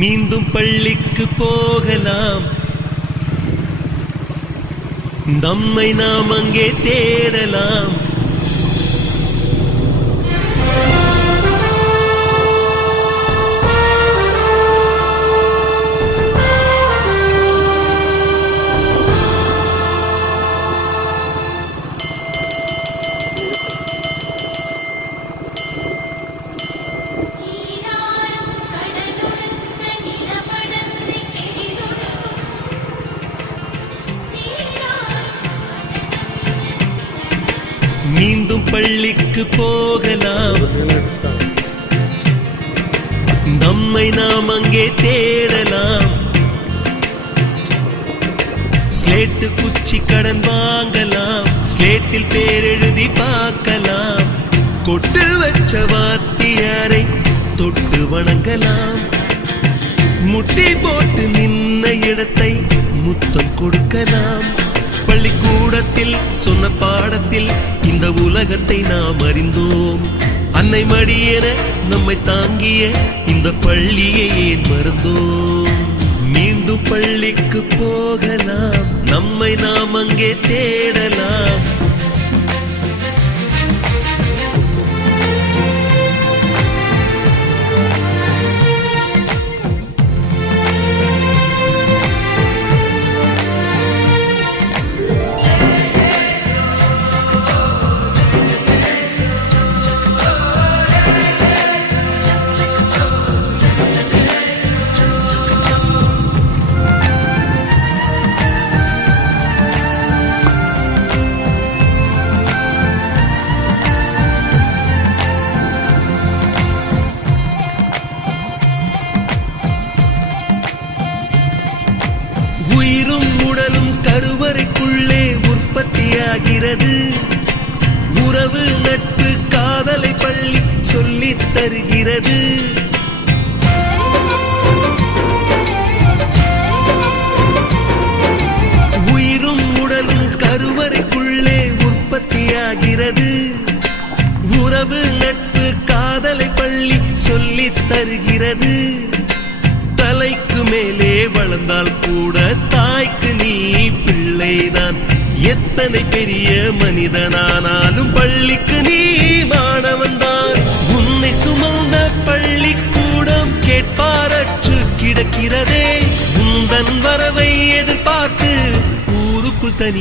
மீண்டும் பள்ளிக்கு போகலாம், நம்மை நாம் அங்கே தேடலாம். மீண்டும் பள்ளிக்கு போகலாம், நம்மை நாம் அங்கே தேடலாம். ஸ்லேட்டு குச்சி கடன் வாங்கலாம், ஸ்லேட்டில் பேர் எழுதி பார்க்கலாம். கொட்டு வச்ச வாத்தியாரை தொட்டு வணங்கலாம், முட்டி போட்டு நின்ன இடத்தை முத்தம் கொடுக்கலாம். பள்ளிக்கூடத்தில் சொன்ன பாடத்தில் இந்த உலகத்தை நாம் அறிந்தோம். அன்னை மடியென நம்மை தாங்கிய இந்த பள்ளியை ஏன் மறந்தோம்? மீண்டும் பள்ளிக்கு போகலாம், நம்மை நாம் அங்கே தேடலாம். உயிரும் உடலும் கருவறைக்குள்ளே உற்பத்தியாகிறது. உறவு நட்பு காதலை பள்ளி சொல்லித் தருகிறது. உயிரும் உடலும் கருவறைக்குள்ளே உற்பத்தியாகிறது. உறவு நட்பு காதலை பள்ளி சொல்லித் தருகிறது. தலைக்கு மேலே வளர்ந்தால் கூட தாய்க்கு நீ பிள்ளைதான். எத்தனை பெரிய மனிதனானாலும் பள்ளிக்கு நீ மாணவன்தான். உன்னை சுமந்த பள்ளிக்கூடம் கேட்பாரற்று கிடக்கிறதே. உந்தன் வரவை எதிர்பார்த்து ஊருக்குள் தனி